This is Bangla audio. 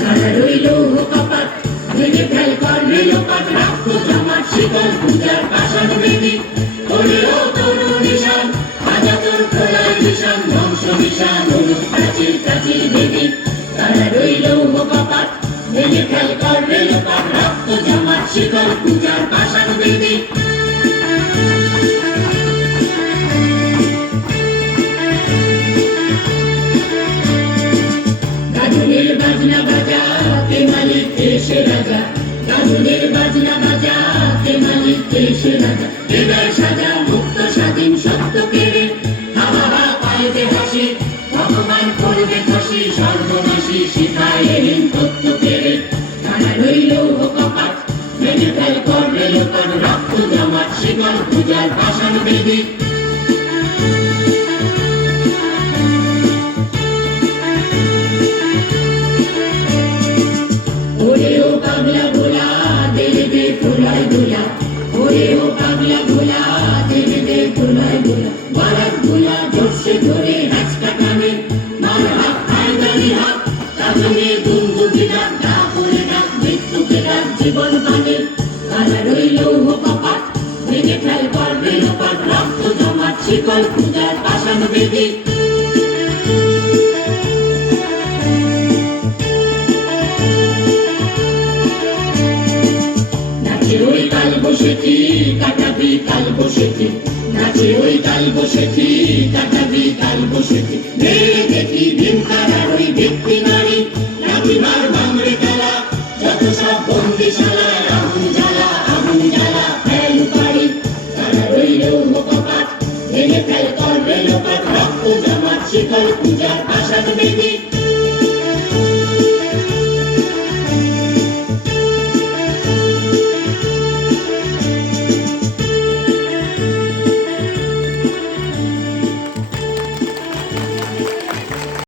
কারা রইল কপাট ভেঙে ফেল কর রেলোপাট রাখো জমাট শিকল পূজার পাষাণ বেদি তোরেও তরু নিশান আজা তোর প্রলয় নিশান ধ্বংস নিশান অনু প্রাচীর প্রাচীর বেদি কারা রইল কপাট ভেঙে ফেল কর রেলোপাট রাখো জমাট শিকল পূজার পাষাণ বেদি গাজনের বাজনা বাজা কে মালিক দেশে রাজা গাজনের বাজনা বাজা কে মালিক দেশে রাজা হৃদয় সাজা মুক্ত স্বাধীন সত্য কেড়ে হাওয়া পাইতে হাসি ভগবান করবে খুশি সর্বনাশী শিখায় এলেন তত্ত্ব কেড়ে কারা রইল কপাট ভেঙে ফেল কর রেলোপাট রক্ত জমাট শিকল পূজার পাষাণ বেদি ওরেও পাগলা ভোলা দেবে দে প্রলয় দোলা ওরেও পাগলা ভোলা দেবে দে প্রলয় দোলা বারাত ভোলা জোরসে ধরে হাঁচকা টানে মার হাত ফায়দানি হাত কাজনে দুন্দুকি ডাক ডাক করে ডাক মৃত্যুকে ডাক জীবন পানে কারা রইল কপাট ভেঙে ফেল কর রেলোপাট রক্ত জমাট শিকল পূজার পাষাণ বেদি ওই কাল বসেছি কাটাবি কাল বসেছি নাচে ওই কাল বসেছি কাটাবি কাল বসেছি দেখি ভীম তারা ওই ভিত্তি নারী রাখিবার বাংরে খেলা যত সব বন্দিশালা আগুন জ্বালা ফেল পারি তারা রইল কপাট ভেঙে ফেল কর রেলোপাট রক্ত জমাট শিকল পূজার পাষাণ বেদি